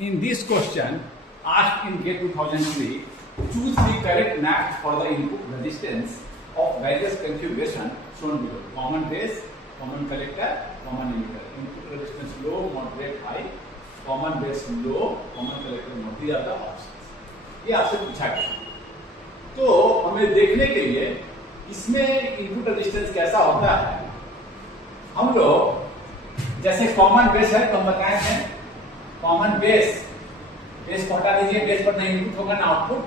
In this question, asked in GATE 2003, choose the correct match for the input resistance of various configuration shown below. Common base, common collector, common emitter. Input resistance low, moderate, high. Common base low, common collector moderate. These are the options. ये आपसे पूछा गया। तो हमें देखने के लिए इसमें इनपुट रेजिस्टेंस कैसा होता है, हम लोग जैसे कॉमन बेस है तो हम बताए हैं कॉमन बेस को हटा दीजिए, बेस पर नहीं इनपुट होगा ना output,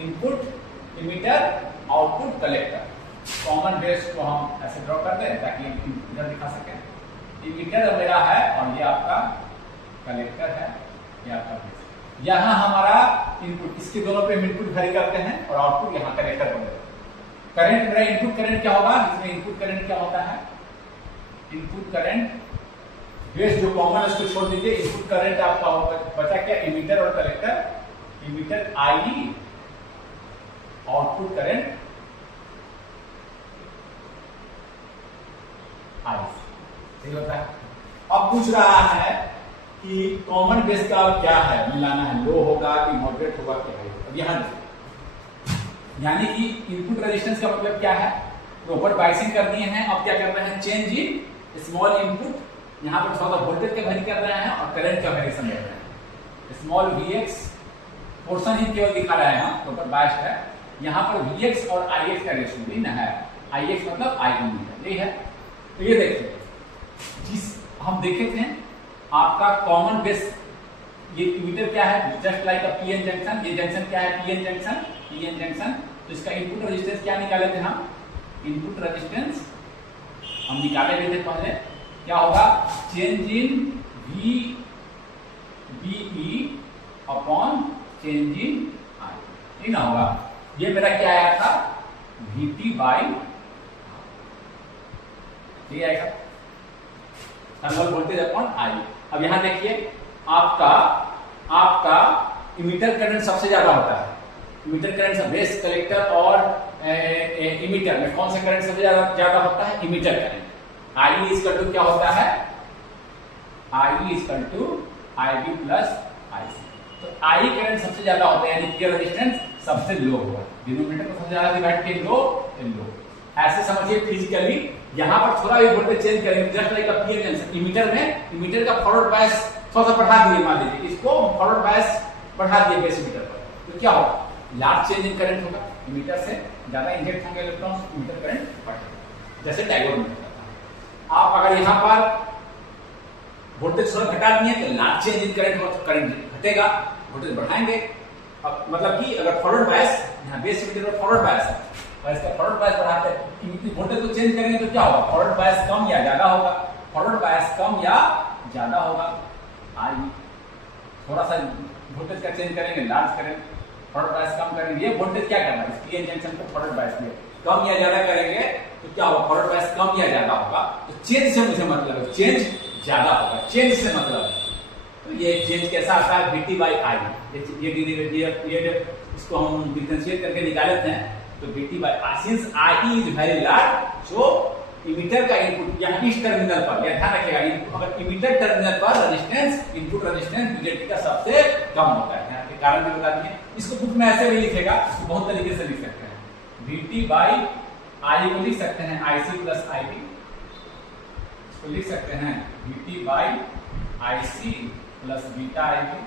input emitter output collector. Common base को हम ऐसे ड्रॉ कर दें ताकि इधर दिखा सकें। इमीटर मेरा है और ये आपका कलेक्टर है, ये आपका बेस। यहां हमारा इनपुट, इसके दोनों पे इनपुट वेरी करते हैं और आउटपुट यहां कलेक्टर बनेगा। करंट मेरा इनपुट करंट क्या होगा, इसमें इनपुट करंट क्या होता है, इनपुट करंट बेस जो कॉमन है उसको छोड़ दीजिए। इनपुट करंट आपका बचा क्या, इमीटर और collector. Emitter I, output current I. सही होता है। अब पूछ रहा है कि कॉमन बेस का क्या है, मिलाना है, लो होगा कि मॉडरेट होगा, क्या है। अब यहां यानी कि इनपुट रेजिस्टेंस का मतलब क्या है, प्रॉपर बाइसिंग करनी है। अब क्या कर रहे हैं, चेंज इन स्मॉल इनपुट, यहां पर थोड़ा वोल्टेज का वैल्यू कर रहे हैं और करंट का वेरिएशन ले रहे हैं। स्मॉल वीएक्स पोर्शन ही केवल दिखा रहे हैं, प्रॉपर बाइस है। यहां पर वीएक्स और आईएक्स का रेशियो भी ना है, आईएक्स मतलब आई मीटर, यही है। तो ये देखिए, जिस हम देखे थे आपका कॉमन बेस, ये इमीटर क्या है, जस्ट लाइक अ पीएन जंक्शन। ये जंक्शन क्या है, पीएन जंक्शन, पीएन जंक्शन। तो इसका इनपुट रेजिस्टेंस क्या निकाले थे हम, इनपुट रेजिस्टेंस हम निकाले हुए थे पहले। क्या होगा, change in V BE upon change in I, ये ना होगा। ये मेरा क्या आया था, वीटी बाई, ये आएगा थर्मल वोल्टेज अपॉन आई। अब यहां देखिए, आपका इमीटर करंट सबसे ज्यादा होता है। इमीटर करंट से बेस, कलेक्टर और इमीटर में कौन सा करंट सबसे ज्यादा होता है, emitter current. I equal to क्या होता है, I equal to I B plus I C. तो आई करंट सबसे ज्यादा होता है, यानी कि रेजिस्टेंस सबसे लो होगा। डिनोमिनेटर को सबसे ज्यादा डिवाइड किए लो, ऐसे समझिए फिजिकली। यहां पर थोड़ा भी वोल्टेज चेंज करेंगे, जस्ट लाइक अ पीएन जंक्शन। इमीटर में इमीटर का फॉरवर्ड बायस थोड़ा सा बढ़ा दिए, मान लीजिए इसको फॉरवर्ड बायस बढ़ा दिए बेस इमीटर पर, तो क्या होगा, लार्ज चेंज इन करंट होगा। इमीटर से ज्यादा इंजेक्ट होंगे इलेक्ट्रॉन्स, इमीटर करंट बढ़ेगा, जैसे डायोड में होता है। आप अगर यहां पर वोल्टेज थोड़ा घटा दिए तो लार्ज चेंज इन करंट हो, तो करंट घटेगा, वोल्टेज बढ़ाएंगे। अब मतलब कि अगर फॉरवर्ड बायस, यहां बेस इमीटर पर फॉरवर्ड बायस है और इसका फॉरवर्ड बायस बढ़ाते हैं, वोल्टेज को चेंज करेंगे तो क्या होगा, फॉरवर्ड बायस कम या ज्यादा होगा। फॉरवर्ड बायस कम या ज्यादा होगा, आई थोड़ा सा वोल्टेज का चेंज करेंगे, लार्ज करेंगे, फॉरवर्ड बायस कम करेंगे। ये वोल्टेज क्या करना है, पीएन जंक्शन को फॉरवर्ड बायस में कम या ज्यादा करेंगे तो क्या होगा, फॉरवर्ड बायस कम या ज्यादा होगा। तो चेंज से मुझे मतलब है, चेंज ज्यादा होगा, चेंज से मतलब है। तो ये चेंज कैसा आता है, वीटी बाई आई। ये इसको हम डिफरेंशिएट करके निकाले थे, तो VT by I, since I is very large, जो इमीटर का इनपुट यहाँ इस टर्मिनल पर, ध्यान रखिएगा, अगर इमीटर टर्मिनल पर रेजिस्टेंस, इनपुट रेजिस्टेंस बीजेटी का सबसे कम होता है। यहाँ के कारण भी बता दिए। इसको बुक में ऐसे भी लिखेगा, इसको बहुत तरीके से लिख सकते हैं। वीटी बाई आई को लिख सकते हैं आई सी प्लस आई बी, इसको लिख सकते हैं VT by I C plus beta I B.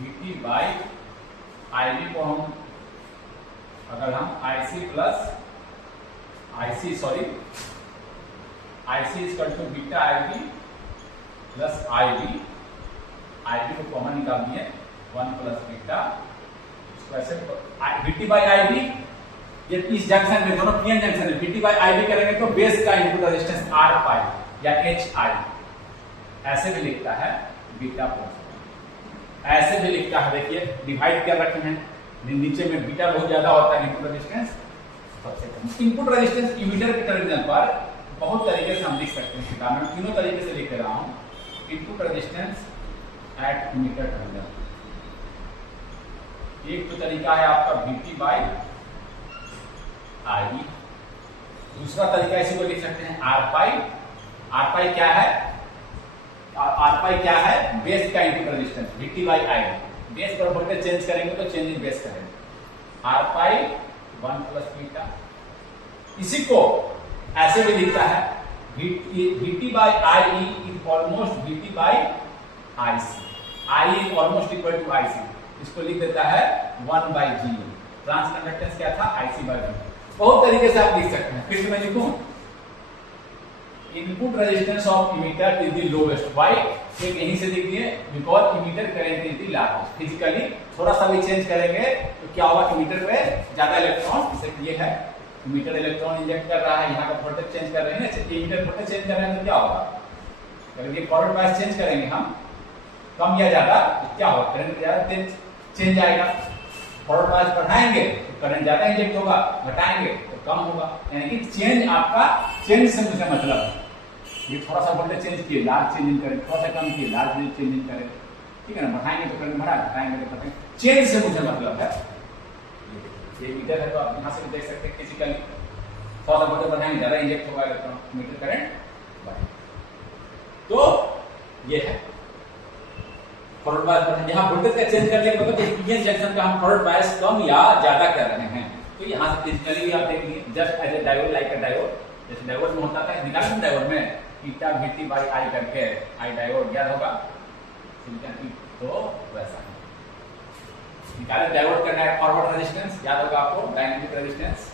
VT by I B को हम अगर हम IC plus IC equal to beta IB plus IB, IB को कॉमन निकाल दिए, 1 प्लस बीटा, इसको ऐसे बीटी बाई आईबी। ये इस जंक्शन में, दोनों पीएन जंक्शन में बीटी बाई आईबी करेंगे तो बेस का इनपुट रेजिस्टेंस आर पाई या एच आई, ऐसे भी लिखता है बीटा प्लस, ऐसे भी लिखता है। देखिए डिवाइड कर रखे हैं, नीचे में बीटा बहुत ज्यादा होता है, इनपुट रेजिस्टेंस सबसे कम। इनपुट रेजिस्टेंस इमीटर के टर्मिनल पर बहुत तरीके से हम लिख सकते हैं, किताब में तीनों तरीके से लिख रहा हूं। Input resistance at emitter terminal, एक तो तरीका है आपका वीटी बाई आई, दूसरा तरीका इसी को लिख सकते हैं आर पाई। आर पाई क्या है, आर पाई क्या है, बेस का input resistance, VT by I. Base पर वोल्टेज चेंज करेंगे तो चेंज इन बेस करेंगे, आर पाई 1 प्लस बीटा। इसी को ऐसे भी लिखता है, VT by I is almost VT by IC, I is almost equal to IC। इसको लिख देता है 1 बाई G। ट्रांस कंडक्टेंस क्या था, IC बाई G। बहुत तरीके से आप लिख सकते हैं। फिर से मैं लिखूं, input resistance of emitter is the lowest. Why, एक यहीं से लिख दिए, because emitter current is the largest. Physically थोड़ा सा भी चेंज करेंगे तो क्या होगा, इमीटर पे ज्यादा इलेक्ट्रॉन, जैसे ये है इमीटर इलेक्ट्रॉन इंजेक्ट कर रहा है, यहाँ का वोल्टेज चेंज कर रहे हैं ना, इमीटर वोल्टेज चेंज कर रहे हैं तो क्या होगा, अगर ये फॉरवर्ड बायस चेंज करेंगे हम कम या ज्यादा तो क्या होगा, करंट ज्यादा चेंज आएगा। फॉरवर्ड बायस बढ़ाएंगे तो करंट ज्यादा इंजेक्ट होगा, घटाएंगे तो कम होगा। यानी कि चेंज आपका, चेंज से मुझे मतलब है, ये थोड़ा सा वोल्टेज चेंज किए, लार्ज चेंज इन करें, थोड़ा सा कम किए, लार्ज चेंज इन करें, ठीक है ना। बढ़ाएंगे तो करंट बढ़ा, घटाएंगे तो घटाएंगे। चेंज से मुझे मतलब है, ये मीटर है तो आप यहां से भी देख सकते हैं, फिजिकली थोड़ा सा वोल्टेज बढ़ाएंगे ज्यादा इंजेक्ट होगा इलेक्ट्रॉन, मीटर करंट बढ़ेगा। तो ये है फॉरवर्ड बायस। यहाँ वोल्टेज का चेंज करने का मतलब ये जंक्शन का हम फॉरवर्ड बायस कम या ज्यादा कर रहे हैं। तो यहाँ से फिजिकली भी आप देखिए, just as a diode, like a diode, diode डायोड में होता था, निकालें डायोड में थीटा VT बाई आई करके, आई डायोड याद होगा, तो वैसा निकाले। डायोड करना है फॉरवर्ड रेजिस्टेंस, याद होगा आपको, मैग्नेटिक रेजिस्टेंस।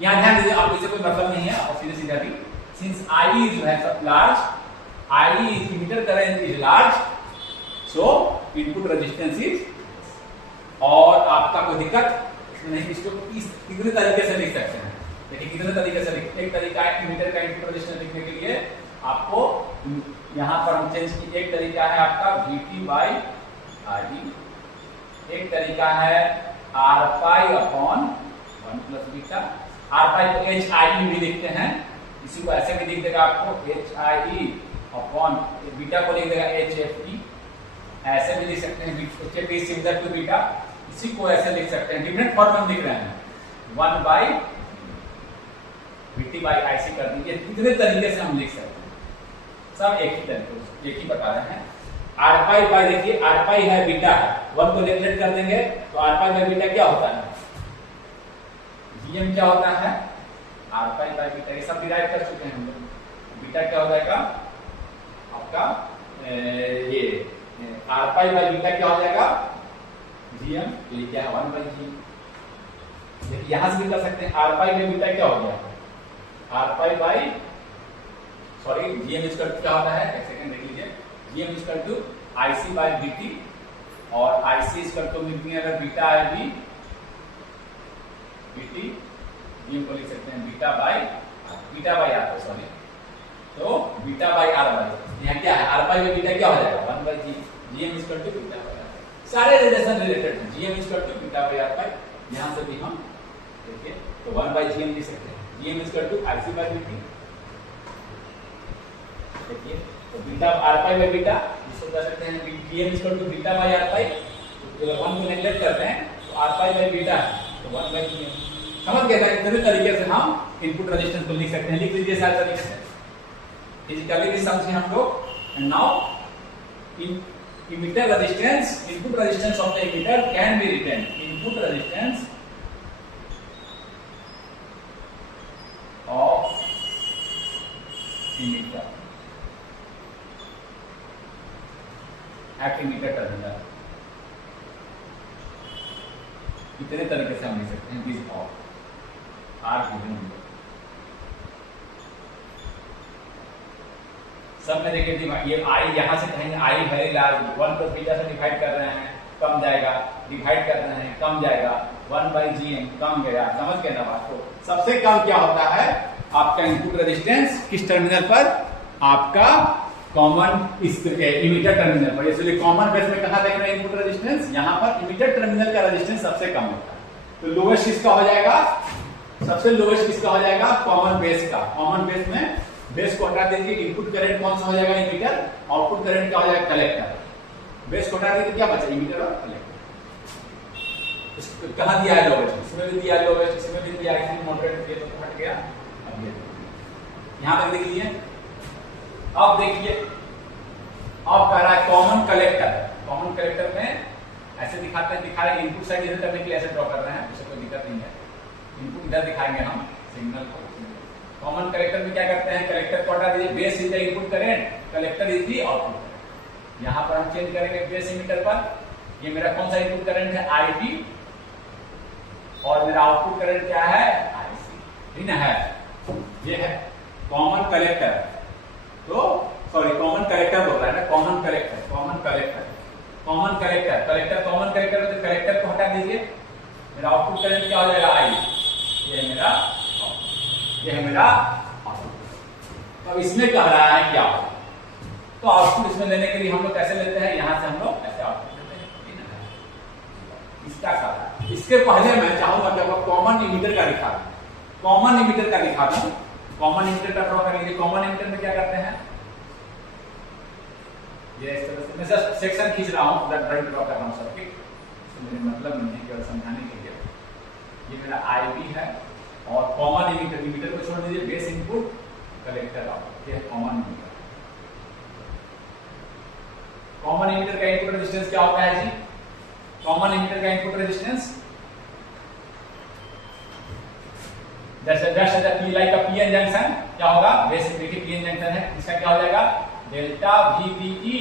यहाँ ध्यान दीजिए, आप इसे कोई मतलब नहीं है, और सीधे सीधा भी, since I is large, I is emitter current is large, so input resistance is, और आपका कोई दिक्कत नहीं, इसको कितने तरीके से लिख सकते हैं। देखिए कितने तरीके से लिख, एक तरीका है इमीटर का इनपुट रेजिस्टेंस लिखने के लिए आपको यहां पर हम चेंज की, एक तरीका है आपका VT बाई आई, एक तरीका है R pi upon 1 plus beta. R pi को HIE भी लिखते हैं, इसी को ऐसे भी लिख देगा आपको HIE अपॉन बीटा को लिख देगा HFE, ऐसे भी लिख सकते हैं, HFE सिमिलर टू बीटा। इसी को ऐसे लिख सकते हैं, डिफरेंट फॉर्म में लिख रहे हैं, 1 बाई VT बाई IC कर दीजिए। कितने तरीके से हम लिख सकते हैं, सब एक ही तरीके से, एक ही बता रहे हैं। आर पाई बाई, देखिए आर पाई है बीटा है, 1 को नेगलेक्ट कर देंगे तो आर पाई बाई बीटा क्या होता है, GM क्या होता है, आर पाई बाई बीटा। ये सब डिराइव कर चुके हैं हम लोग। बीटा क्या हो जाएगा आपका, ये आर पाई बाई बीटा क्या हो जाएगा, GM, ये क्या है 1 बाई GM। देखिए यहां से भी कर सकते हैं, आर पाई बाई बीटा क्या हो गया, R pi by, sorry GM equal to क्या होता है, एक सेकंड देख लीजिए, GM equal to IC by BT, और IC इक्वल टू मिलती है अगर बीटा है BT, GM को लिख सकते हैं बीटा बाई आर, सॉरी, तो बीटा बाई आर बाई, यहाँ क्या है, आर पाई बाई बीटा क्या हो जाएगा 1 by G, GM equal to beta by R. सारे रिलेशन रिलेटेड हैं, GM equal to beta by R pi, यहां से भी हम देखिए तो 1 बाई GM लिख सकते हैं, GM equal to IC by BT। देखिए तो beta R pi by beta, इसको कर सकते हैं GM equal to beta by R pi, तो 1 को नेगलेक्ट करते हैं तो आर पाई बाई बीटा तो 1 बाई GM। समझ गए ना, कितने तरीके से हम इनपुट रेजिस्टेंस को लिख सकते हैं, लिख लीजिए सारे तरीके से, फिजिकली भी समझे हम लोग। And now in emitter resistance, input resistance of the emitter can be written, input resistance of emitter at emitter terminal। कितने तरीके से हम लिख सकते हैं, दिस ऑफ आर गिवन, सब में देखिए ये आई, यहां से कहेंगे I very large, 1 plus beta से डिवाइड कर रहे हैं, कम जाएगा, डिवाइड कर रहे हैं, कम जाएगा, 1 बाई GM कम गया। समझ गए ना बात को। सबसे कम क्या होता है आपका इनपुट रेजिस्टेंस, किस टर्मिनल पर, आपका कॉमन इमीटर टर्मिनल पर। इसलिए कॉमन बेस में कहा देख रहे हैं इनपुट रेजिस्टेंस, यहां पर इमीटर टर्मिनल का रेजिस्टेंस सबसे कम होता है। तो लोवेस्ट किसका हो जाएगा, सबसे लोवेस्ट किसका हो जाएगा, कॉमन बेस का। कॉमन बेस में बेस को हटा दीजिए, इनपुट करंट कौन सा हो जाएगा, इमीटर, आउटपुट करंट क्या हो जाएगा, कलेक्टर। बेस को हटा दीजिए क्या बचा, इमीटर और कलेक्टर। कहां दिया है लोवेस्ट, इसमें भी दिया है लोवेस्ट, इसमें भी दिया है, इसमें मॉडरेट दिया तो हट गया। अब ये यहां तक देख लीजिए। अब देखिए अब कह रहा है कॉमन कलेक्टर। कॉमन कलेक्टर में ऐसे दिखाते हैं, दिखा रहे इनपुट साइड इधर करने के लिए ऐसे ड्रॉ कर रहे हैं, उससे कोई दिक्कत नहीं है। इनपुट इधर दिखाएंगे हम सिग्नल को। कॉमन कलेक्टर में क्या करते हैं, कलेक्टर को हटा दीजिए, base is the input current, collector is the output current. यहां पर हम चेंज करेंगे बेस इमीटर पर, ये मेरा कौन सा इनपुट करंट है IB, और मेरा आउटपुट करंट क्या है IC, ठीक है। ये है कॉमन कलेक्टर। तो सॉरी कॉमन कलेक्टर बोल रहा है ना, common collector, common collector, common collector, collector common collector में, तो कलेक्टर को हटा दीजिए, मेरा आउटपुट करंट क्या हो जाएगा I, ये है मेरा, ये है मेरा आउटपुट। तो इसमें कह रहा है क्या, तो आउटपुट इसमें लेने के लिए हम लोग कैसे लेते हैं, यहां से हम लोग ऐसे आउटपुट लेते हैं, इसका कह रहा है। इसके पहले मैं चाहूंगा कि आपको कॉमन इमीटर का दिखा दूं, कॉमन इमीटर का दिखा दूं। कॉमन इमीटर का ड्रॉ कर लीजिए। कॉमन इमीटर में क्या करते हैं, ये इस तरह से मैं जस्ट सेक्शन खींच रहा हूं, पूरा ड्राइंग ड्रॉ कर रहा हूं सर्किट, इससे मेरे मतलब नहीं है, केवल समझाने के लिए। ये मेरा IB है, और कॉमन इमीटर, इमीटर को छोड़ दीजिए, बेस इनपुट कलेक्टर आउटपुट, ये कॉमन इमीटर। कॉमन इमीटर का इनपुट रेजिस्टेंस क्या होता है जी, कॉमन इमीटर का इनपुट रेजिस्टेंस जैसे पी लाइक का पीएन जंक्शन क्या होगा, बेसिक देखिए पीएन जंक्शन है, इसका क्या हो जाएगा डेल्टा VBE।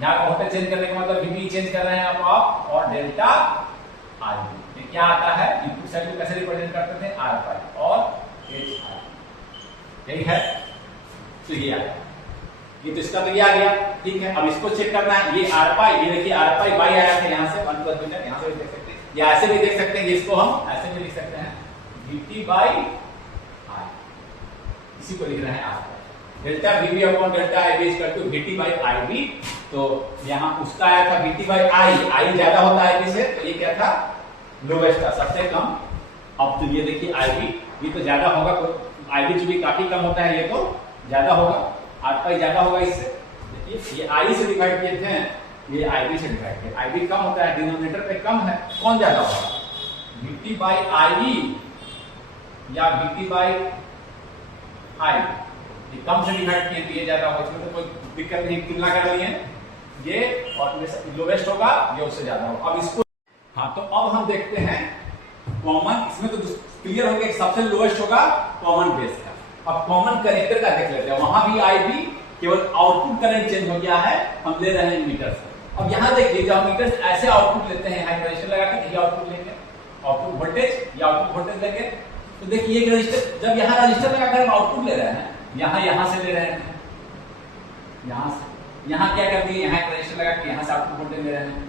यहां का वोल्टेज चेंज करने का मतलब VBE चेंज कर रहे हैं आप, और डेल्टा RB। ये क्या आता है, इनपुट साइड को कैसे रिप्रेजेंट करते थे, R पाई और HR, यही है। तो ये आ गया, ये तो इसका तो ये आ गया, ठीक है। अब इसको चेक करना है, ये R पाई, ये देखिए R पाई बाई आया था यहाँ से 1 + मीटर, यहाँ से भी देख सकते हैं, या ऐसे भी देख सकते हैं, इसको हम ऐसे भी लिख सकते हैं VT बाई I, इसी को लिख रहे हैं R। Delta VB upon delta IB equal to VT by IB। तो यहाँ उसका आया था VT बाई I ज्यादा होता है IB से, तो ये क्या था लोवेस्ट था, सबसे कम। अब तो ये देखिए IB, ये तो ज्यादा होगा, IB जो भी काफी कम होता है, ये तो ज्यादा होगा, R पाई ज्यादा होगा इससे। देखिए ये I से डिवाइड किए थे, ये IB से डिवाइड किया, IB कम होता है, डिनोमिनेटर पे कम है, कौन ज्यादा होगा, VT बाई IE या VT बाई I। ये कम से डिवाइड किए तो ये ज्यादा होगा, इसमें तो कोई दिक्कत नहीं, तुलना कर लिए ये, और लोवेस्ट होगा ये उससे ज्यादा होगा। अब इसको हाँ, तो अब हम देखते हैं कॉमन, इसमें तो क्लियर हो गया सबसे लोवेस्ट होगा कॉमन बेस का। अब कॉमन कलेक्टर का देख लेते हैं, वहां भी IB केवल आउटपुट करंट चेंज हो गया है, हम ले रहे हैं मीटर से। अब यहाँ देखिए जब हम मीटर से ऐसे आउटपुट लेते हैं, हाई रजिस्टर लगा के ये आउटपुट लेंगे, आउटपुट वोल्टेज, ये आउटपुट वोल्टेज लेंगे। तो देखिए एक रजिस्टर, जब यहाँ रजिस्टर लगाकर हम आउटपुट ले रहे हैं, यहां से ले रहे हैं, यहां से, यहां क्या कर दिए, यहाँ एक रजिस्टर लगा के यहां से आउटपुट वोल्टेज ले रहे हैं।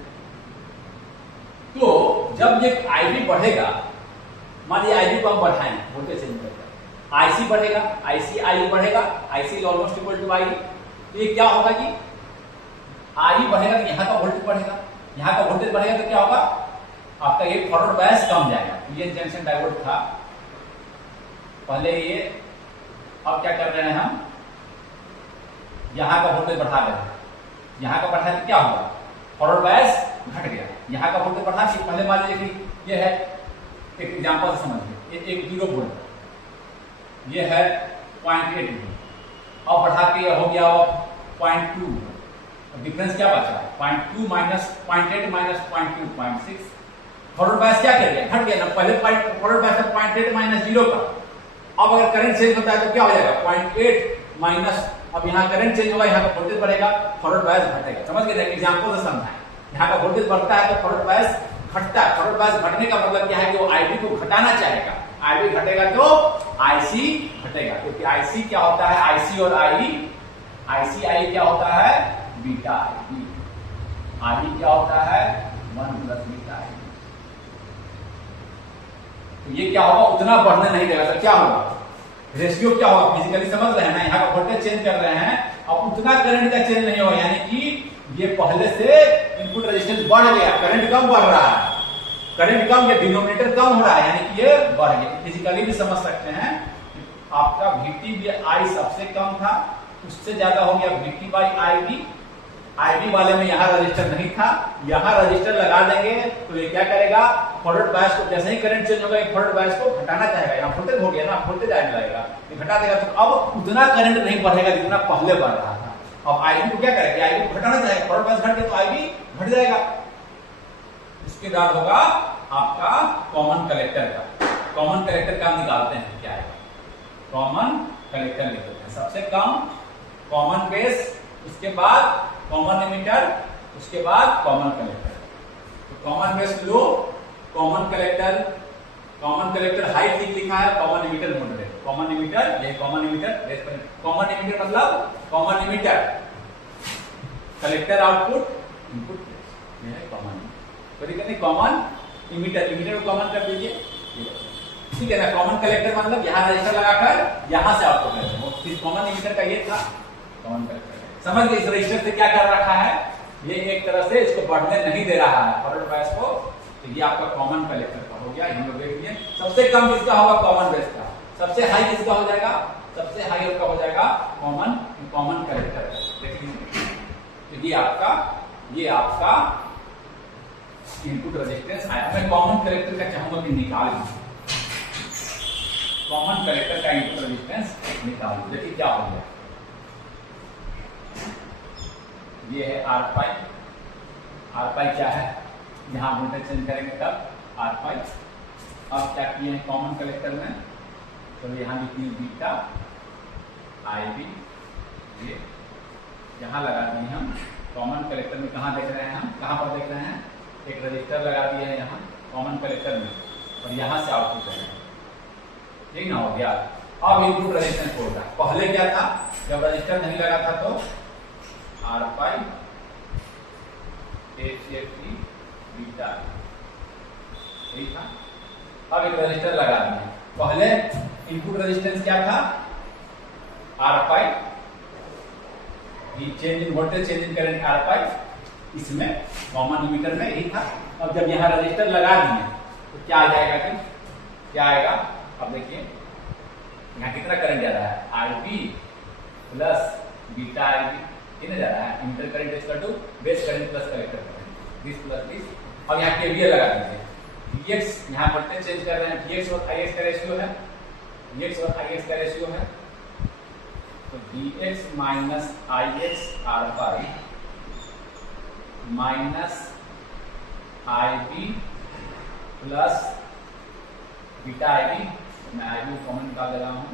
तो जब ये IB बढ़ेगा, मान लीजिए IB को हम बढ़ाएं, वोल्टेज चेंज करके, IC बढ़ेगा, IE बढ़ेगा, IC almost equal to I। तो ये क्या होगा कि I बढ़ेगा तो यहाँ का वोल्टेज बढ़ेगा, यहाँ का वोल्टेज बढ़ेगा तो क्या होगा, आपका ये फॉरवर्ड बायस कम जाएगा। पीएन जंक्शन डायोड था पहले ये, अब क्या कर रहे हैं हम, यहां का वोल्टेज बढ़ा रहे हैं, यहां का बढ़ा तो क्या होगा, फॉरवर्ड बायस घट गया, यहां का वोल्टेज बढ़ा के पहले मान लीजिए कि ये है, एक एग्जांपल से समझिए, ये 0 वोल्ट, ये है 0.8 वोल्ट, अब बढ़ा के ये हो गया 0.2, डिफरेंस क्या बचा, 0.2 माइनस 0.8 माइनस 0.2 0.6। फॉरवर्ड बायस क्या कर गया, घट गया ना, पहले फॉरवर्ड बायस 0.8 माइनस 0 का, अब अगर करंट चेंज होता है तो क्या हो जाएगा, 0.8 माइनस, अब यहाँ करंट चेंज होगा, यहाँ का वोल्टेज बढ़ेगा, फॉरवर्ड बायस घटेगा। समझ गए, एग्जांपल से समझाएं, यहाँ का वोल्टेज बढ़ता है तो फॉरवर्ड बायस घटता है। फॉरवर्ड बायस घटने का मतलब क्या है कि वो IB को घटाना चाहेगा, IB घटेगा तो IC घटेगा, क्योंकि IC क्या होता है, IC और IE, IC क्या होता है, बीटा IE क्या होता है, 1 + बीटा IE। ये क्या होगा, उतना बढ़ने नहीं देगा, तो क्या होगा, रेशियो क्या होगा, फिजिकली समझ रहे हैं ना, यहाँ का वोल्टेज चेंज कर रहे हैं, अब उतना करंट का चेंज नहीं होगा, यानी कि ये पहले से इनपुट रेजिस्टेंस बढ़ गया, करंट कम बढ़ रहा है, करंट कम, ये डिनोमिनेटर कम हो रहा है, यानी कि ये बढ़ गया। फिजिकली भी समझ सकते हैं, आपका VT बाई I सबसे कम था, उससे ज्यादा हो गया VT बाई IB। IB वाले में यहाँ रजिस्टर नहीं था, यहाँ रजिस्टर लगा देंगे तो ये क्या करेगा, फॉरवर्ड बायस को, जैसे ही करंट चेंज होगा फॉरवर्ड बायस को घटाना चाहेगा, यहाँ वोल्टेज हो गया ना, वोल्टेज आने लगेगा, ये घटा देगा, तो अब उतना करंट नहीं बढ़ेगा जितना पहले बढ़ रहा था। अब आईबी को क्या करेंगे, आईबी को घटाना चाहेगा, फॉरवर्ड बायस घट गया तो आईबी घट जाएगा। इसके बाद होगा आपका कॉमन कलेक्टर का। कॉमन कलेक्टर का हम निकालते हैं, क्या है कॉमन कलेक्टर निकलते हैं। सबसे कम कॉमन बेस, उसके बाद कॉमन एमिटर, उसके बाद कॉमन कलेक्टर। तो कॉमन बेस लो, कॉमन कलेक्टर हाइट लिखा है, common emitter moderate. Common emitter, ये कॉमन एमिटर, कॉमन एमिटर मतलब common emitter, collector output, input, ये है कॉमन। कॉमन इमीटर, इमीटर को कॉमन कर दीजिए, ठीक है ना। कॉमन कलेक्टर मतलब यहाँ रजिस्टर लगाकर यहाँ से आउटपुट करेंगे। कॉमन इमीटर का ये था कॉमन कलेक्टर। समझ गए, इस रजिस्टर से क्या कर रखा है, ये एक तरह से इसको बढ़ने नहीं दे रहा है फॉरवर्ड बायस को। तो ये आपका कॉमन कलेक्टर का हो गया। हम लोग देख लिए सबसे कम किसका होगा, कॉमन बेस का। सबसे हाई किसका हो जाएगा, सबसे हाई का हो जाएगा कॉमन कलेक्टर। देख लीजिए, तो ये आपका इनपुट रेजिस्टेंस आया। मैं कॉमन कलेक्टर का चाहूंगा कि निकाल दूं, कॉमन कलेक्टर का इनपुट रेजिस्टेंस निकाल दूं। देखिए क्या हो गया, ये है आर पाई। आर पाई क्या है, यहां वोल्टेज चेंज करेंगे तब आर पाई। अब क्या किए हैं कॉमन कलेक्टर में, तो यहां लिखिए बीटा आई बी, ये यहां लगा दिए हम। कॉमन कलेक्टर में कहां देख रहे हैं हम, कहां पर देख रहे हैं, एक रजिस्टर लगा दिया है यहाँ कॉमन कलेक्टर में, और यहाँ से आउटपुट करेंगे, ठीक ना हो गया। अब इनपुट रेजिस्टेंस होगा। पहले क्या था, जब रजिस्टर नहीं लगा था तो आर पाई HFE बीटा, यही था। अब एक रजिस्टर लगा दिया। पहले इनपुट रेजिस्टेंस क्या था, R pi, change in voltage, change in current R pi, इसमें कॉमन इमीटर में यही था। अब जब यहाँ रजिस्टर लगा दिए तो क्या आ जाएगा, क्या आएगा, अब देखिए यहाँ कितना करंट जा रहा है, आईबी प्लस बीटा आईबी, कितना जा रहा है, emitter current equal to base current plus collector current, this plus this. अब यहाँ केवीएल लगा दीजिए, वीएक्स यहाँ वोल्टेज चेंज कर रहे हैं, वीएक्स और आईएक्स का रेशियो है, वीएक्स और आईएक्स का रेशियो है, तो VX minus IX R pi minus IB plus beta IB, मैं आईबी कॉमन निकाल दे रहा हूं,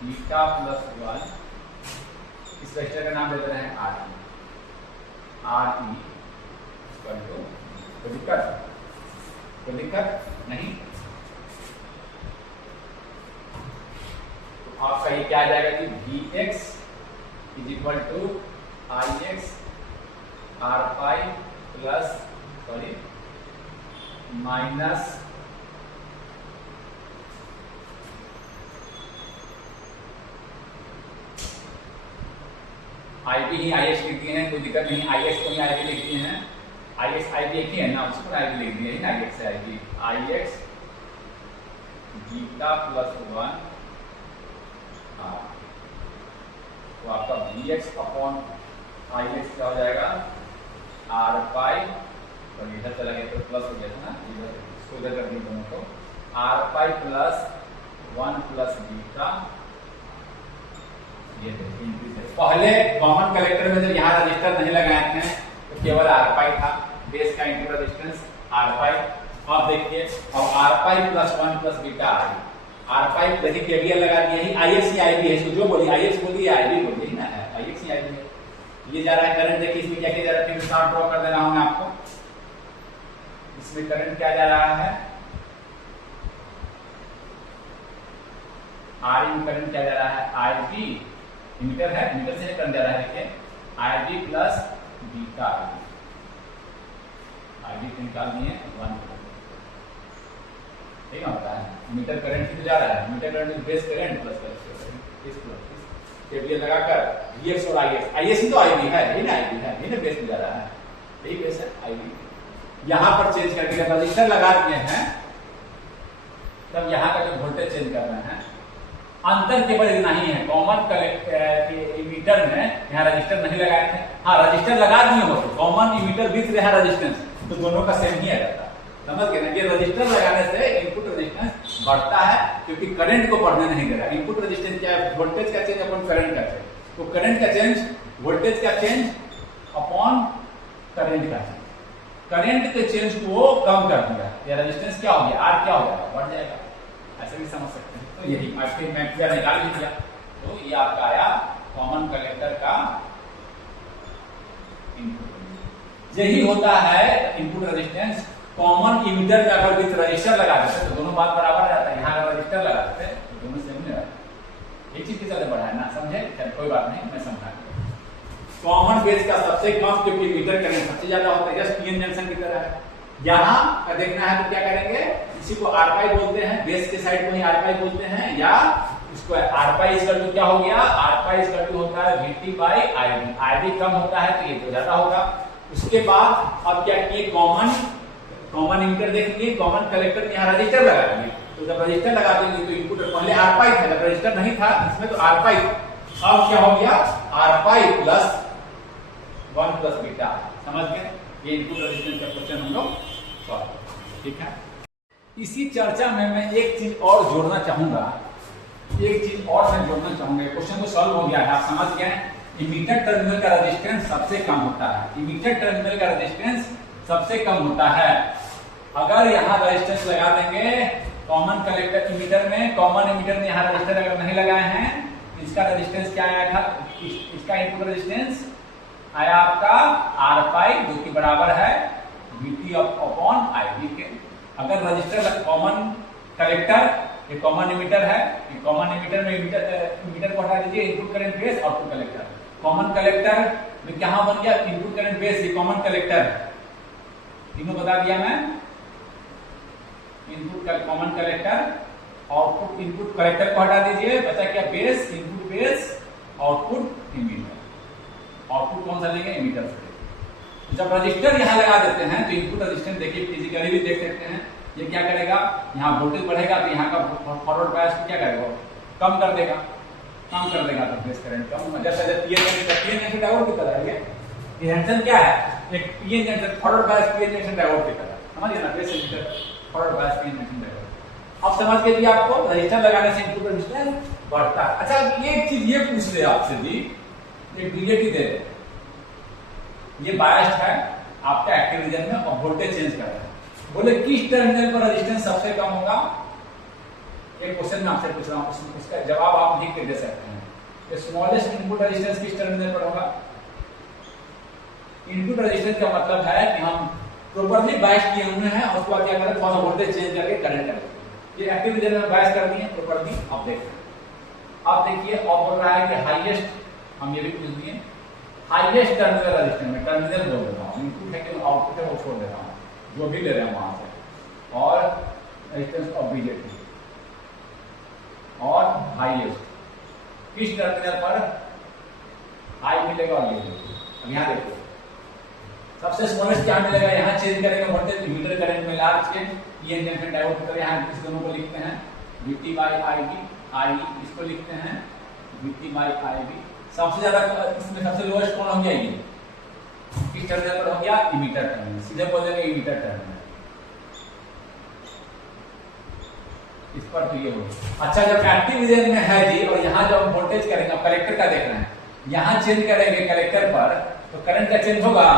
बीटा प्लस 1, इस रजिस्टर का नाम दे रहे हैं आर ई, आर ई कोई दिक्कत नहीं। तो आपका ये क्या आ जाएगा कि V X is equal to I X R pi plus minus IB ही आईएक्स लिख दिए हैं, कोई दिक्कत नहीं, आईएक्स को ही आईबी लिख दिए हैं, आईएक्स आईबी एक ही है ना, उसको आईबी लिख दिए हैं, आईएक्स से IB, IX beta plus 1 R, तो आपका V X upon I X क्या हो जाएगा, आर पाई, और इधर चला गया तो प्लस हो गया था ना, इधर इसको इधर कर दिए दोनों को, R pi plus 1 plus beta, ये पहले कॉमन कलेक्टर में जब यहाँ रजिस्टर नहीं लगाए थे तो केवल आर पाई था, बेस का इनपुट रेजिस्टेंस आर पाई। अब देखिए, अब R pi plus 1 plus beta I, R pi देखिए केवीएल लगा दिया ही, आईएक्स ही आईबी है, इसको जो बोलिए आईएक्स बोलिए आईबी बोलिए ना, आईएक्स ही आईबी है। ये जा रहा है करंट, देखिए इसमें क्या जा रहा है, फिर स्टार्ट ड्रॉ कर दे रहा हूं मैं आपको, इसमें करंट क्या जा रहा है, आर इन करंट क्या जा रहा है, आईबी, इमीटर है, इमीटर से करंट जा रहा है, देखिए IB plus beta IB, IB निकाल दिए 1, ठीक है होता है। मीटर करंट कितना जा रहा है, meter current base current plus current, इस प्लस केवीएल लगाकर वीएक्स और आईएक्स, आईएक्स ही तो आईबी है, यही ना आईबी है, यही ना बेस में जा रहा है, यही बेस है आईबी। यहां पर चेंज करके जब रजिस्टर लगा दिए हैं तब यहां का जो वोल्टेज चेंज कर रहे हैं, अंतर केवल इतना ही है, कॉमन इमीटर में यहाँ रजिस्टर नहीं लगाए थे, हाँ रजिस्टर लगा दिए हो तो कॉमन इमीटर विथ रहा रेजिस्टेंस, तो दोनों का सेम ही रहता है, समझ गए ना। ये रजिस्टर लगाने से इनपुट रेजिस्टेंस बढ़ता है क्योंकि करंट को बढ़ने नहीं दे रहा। इनपुट रेजिस्टेंस क्या है, वोल्टेज का चेंज अपन करंट का चेंज, तो करंट का चेंज, वोल्टेज का चेंज अपॉन करंट का चेंज, करंट के चेंज को कम कर दिया, या रेजिस्टेंस क्या हो गया, आर क्या हो जाएगा, बढ़ जाएगा, ऐसे भी समझ सकते हैं। तो यही आपके मैं पूरा निकाल भी दिया। तो ये आपका आया कॉमन कलेक्टर का इनपुट। यही होता है इनपुट रेजिस्टेंस। कॉमन इमिटर में अगर विथ रजिस्टर लगा देते तो दोनों बात बराबर रहता है। यहाँ अगर रजिस्टर लगा देते तो दोनों सेम नहीं रहता। एक चीज के साथ बढ़ा है ना, समझे? कोई बात नहीं, मैं समझा। कॉमन बेस का सबसे कम, क्योंकि इमिटर करंट सबसे ज्यादा होता है, जस्ट पीएन जंक्शन की तरह है। यहाँ देखना है तो क्या करेंगे, इसी को आर पाई बोलते हैं, बेस के साइड को ही आर पाई बोलते हैं, या इसको आर पाई इक्वल टू क्या हो गया, आर पाई इक्वल टू होता है वीटी बाई आईवी। आईवी कम होता है तो ये तो ज्यादा होगा। उसके बाद अब क्या किए, कॉमन इमिटर देखेंगे, कॉमन कलेक्टर में यहाँ रजिस्टर लगा देंगे। तो जब रजिस्टर लगा देंगे तो इनपुट पहले आर पाई था, जब रजिस्टर नहीं था इसमें तो आर पाई था। अब क्या हो गया, R pi plus 1 plus beta. समझ गए? ये इनपुट रेजिस्टेंस का क्वेश्चन हम लोग सॉल्व। ठीक है, इसी चर्चा में मैं एक चीज और जोड़ना चाहूंगा, क्वेश्चन तो सॉल्व हो गया है, आप समझ गए। इमीटर टर्मिनल का रेजिस्टेंस सबसे कम होता है, इमीटर टर्मिनल का रेजिस्टेंस सबसे कम होता है। अगर यहाँ रेजिस्टेंस लगा देंगे कॉमन कलेक्टर इमीटर में, कॉमन इमीटर में यहाँ रेजिस्टर अगर नहीं लगाए हैं, इसका रेजिस्टेंस क्या आया था, इसका इनपुट रेजिस्टेंस आया आपका आर पाई, जो कि बराबर है वीटी अपॉन आईवी के। अगर रजिस्टर कॉमन कलेक्टर, ये कॉमन इमीटर है, ये कॉमन इमीटर में इमीटर को हटा दीजिए, input current base output collector. Common collector में क्या बन गया, इनपुट करंट बेस, ये कॉमन कलेक्टर, तीनों बता दिया मैं। Input common collector, output input collector को हटा दीजिए, बचा क्या, base, input base, output emitter. Output कौन सा लेंगे, इमीटर से। जब रजिस्टर यहां लगा देते हैं तो इनपुट रेजिस्टेंस देखिए, फिजिकली भी देख सकते हैं, ये क्या करेगा, यहाँ वोल्टेज बढ़ेगा तो यहाँ का फॉरवर्ड बायस क्या करेगा, कम कर देगा, तो बेस करंट कम होगा। जैसे पीएन जंक्शन डायोड की तरह है, ये जंक्शन क्या है, एक PN junction, forward bias PN junction diode की तरह, समझिए ना, base emitter forward bias PN junction diode. अब समझ के लिए आपको रजिस्टर लगाने से इनपुट रेजिस्टेंस बढ़ता है। अच्छा, एक चीज ये पूछ ले आपसे जी, एक बीजेटी दे दे, ये बायस्ड है आपका एक्टिव रीजन में और वोल्टेज चेंज कर रहा है, बोले किस टर्मिनल पर रेजिस्टेंस सबसे कम होगा। एक क्वेश्चन में आपसे पूछ रहा हूं, उसका जवाब आप लिख के दे सकते हैं। स्मॉलेस्ट इनपुट रेजिस्टेंस किस टर्मिनल पर होगा। इनपुट रेजिस्टेंस का मतलब है कि हम प्रॉपर्ली बायस किए हुए हैं, उसके बाद क्या करें, थोड़ा सा वोल्टेज चेंज करके करंट करें। ये एक्टिव रीजन में बायस कर दिए प्रॉपर्ली। आप देखिए, अब बोल रहा है कि हाईएस्ट, हम ये भी पूछ दिए, हाईएस्ट टर्मिनल रेजिस्टेंस में, टर्मिनल बोल देता हूँ, इनपुट है कि आउटपुट है वो छोड़ देता हूँ, जो भी ले रहे हैं वहां से, और रेजिस्टेंस ऑफ बीजेटी, और हाईएस्ट किस टर्मिनल पर हाई मिलेगा और ये मिलेगा। अब यहाँ देखो, सबसे स्मॉलेस्ट क्या मिलेगा, यहाँ चेंज करेंगे वोल्टेज, इमीटर करंट में large change, PN junction diode की तरह यहाँ इस दोनों को लिखते हैं वीटी बाई आईवी, आई इसको लिखते हैं वीटी बाई आईवी। सबसे ज्यादा इसमें सबसे लोएस्ट कौन हो गया, ये किस टर्मिनल पर हो गया, इमीटर टर्मिनल, सीधे बोल देंगे इमीटर टर्मिनल, इस पर तो ये होगा। अच्छा, जब एक्टिव रीजन में है जी, और यहाँ जब वोल्टेज करेंगे, कलेक्टर का देख रहे हैं, यहाँ चेंज करेंगे कलेक्टर पर तो करंट का चेंज होगा।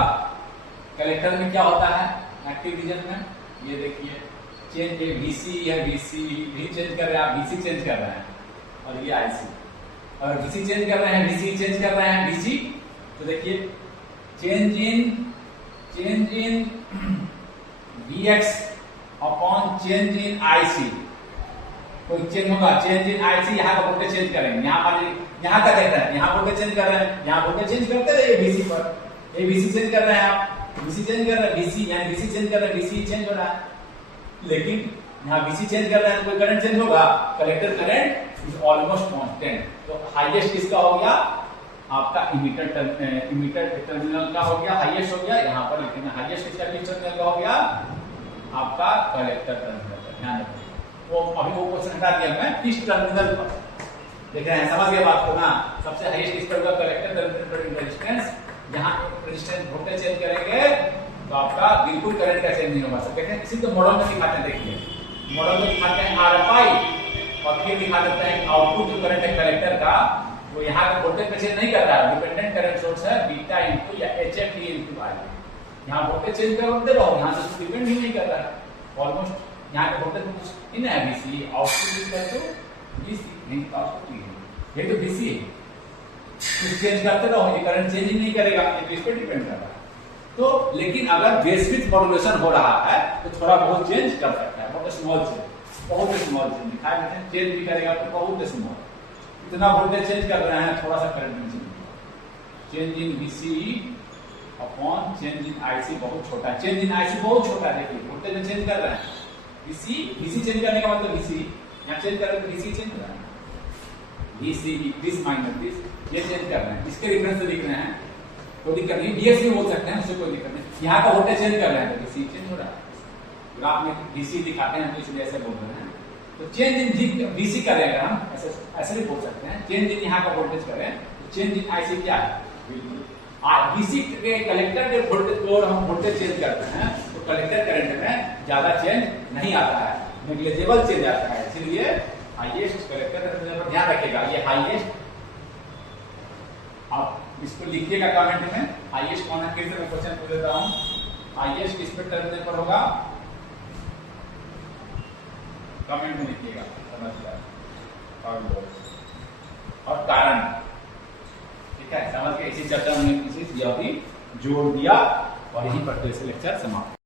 कलेक्टर में क्या होता है एक्टिव रीजन में, ये देखिए चेंज, ये VC है, VC भी चेंज कर रहे हैं आप, VC चेंज कर रहे हैं, और ये IC, और VC चेंज कर रहे हैं, VC चेंज कर रहे हैं, VC, तो देखिए change in VX upon change in IC, कोई चेंज होगा, चेंज इन IC, यहाँ का वोल्टेज चेंज करेंगे, यहाँ पर यहाँ का देख रहे हैं, यहाँ वोल्टेज चेंज कर रहे हैं, यहाँ वोल्टेज चेंज करते हैं VC पर, ये VC चेंज कर रहे हैं आप, VC चेंज कर रहे हैं, VC यानी VC चेंज कर रहे हैं, VC चेंज हो रहा है, लेकिन यहाँ VC चेंज कर रहे हैं, कोई करंट चेंज होगा, collector current is almost constant. तो हाईएस्ट किसका हो गया, आपका इमीटर टर्मिनल का हो गया, हाईएस्ट हो गया, यहाँ पर लिखना हाईएस्ट किसका टर्मिनल का हो गया, आपका कलेक्टर टर्मिनल का। ध्यान रखिए, वो अभी वो क्वेश्चन हटा दिया मैं, किस टर्मिनल पर देख रहे हैं, समझ गए बात को ना। सबसे हाईएस्ट किस पर होगा, कलेक्टर टर्मिनल पर रेजिस्टेंस, जहां रेजिस्टेंस वोल्टेज चेंज करेंगे तो आपका बिल्कुल करंट का चेंज नहीं होगा। सब देखें, इसी को मॉडल में दिखाते हैं, देखिए मॉडल में दिखाते हैं आर पाई, और फिर दिखा देते हैं आउटपुट जो करंट है कलेक्टर का वो यहाँ पे वोल्टेज में चेंज नहीं कर रहा है, डिपेंडेंट करंट सोर्स है बीटा इनटू या HFE इनटू आई। यहाँ वोल्टेज चेंज करते रहो, यहाँ से डिपेंड ही नहीं कर रहा है ऑलमोस्ट। यहाँ पे वोल्टेज में कुछ इन है VC, output is equal to VC, नहीं तो आउटपुट ये तो VC है, कुछ चेंज करते रहो, ये करंट चेंज ही नहीं करेगा, ये इस पे डिपेंड कर रहा है। तो लेकिन अगर बेस विड्थ मॉड्यूलेशन हो रहा है तो थोड़ा बहुत चेंज कर सकता है, बहुत स्मॉल चेंज, बहुत स्मॉल चेंज दिखाई देते हैं, चेंज भी करेगा तो बहुत स्मॉल। इतना वोल्टेज चेंज कर रहे हैं, थोड़ा सा current change in VC upon change in IC बहुत छोटा है, चेंज इन IC बहुत छोटा है। देखिए वोल्टेज में चेंज कर रहे हैं, VC चेंज करने का मतलब VC यहाँ चेंज कर रहे हैं तो VC चेंज कर रहे हैं, VC दिस माइनस दिस ये चेंज कर रहे हैं, इसके रेफरेंस से लिख रहे हैं, कोई दिक्कत नहीं, VS भी बोल सकते हैं, उससे कोई दिक्कत नहीं। यहाँ का वोल्टेज चेंज कर रहे हैं तो VC चेंज हो रहा है, ग्राफ में VC दिखाते हैं तो इसलिए ऐसे बोल रहे हैं। तो चेंज इन VC करें अगर हम ऐसे भी बोल सकते हैं, चेंज इन यहाँ का वोल्टेज करें तो चेंज इन IC क्या है, VC के कलेक्टर के वोल्टेज को हम वोल्टेज चेंज करते हैं तो कलेक्टर करंट में ज्यादा चेंज नहीं आता है, नेग्लिजिबल चेंज आता है। इसलिए हाईएस्ट कलेक्टर पर ध्यान रखिएगा, ये हाईएस्ट आप इसको लिखिएगा कमेंट में, हाईएस्ट कौन है, फिर से मैं क्वेश्चन पूछ देता हूं, हाईएस्ट किस पे टर्मिनल पर होगा, कमेंट में लिखिएगा और कारण, ठीक है, समझ के इसी चर्चा में जोड़ दिया और यही पर लेक्चर समाप्त।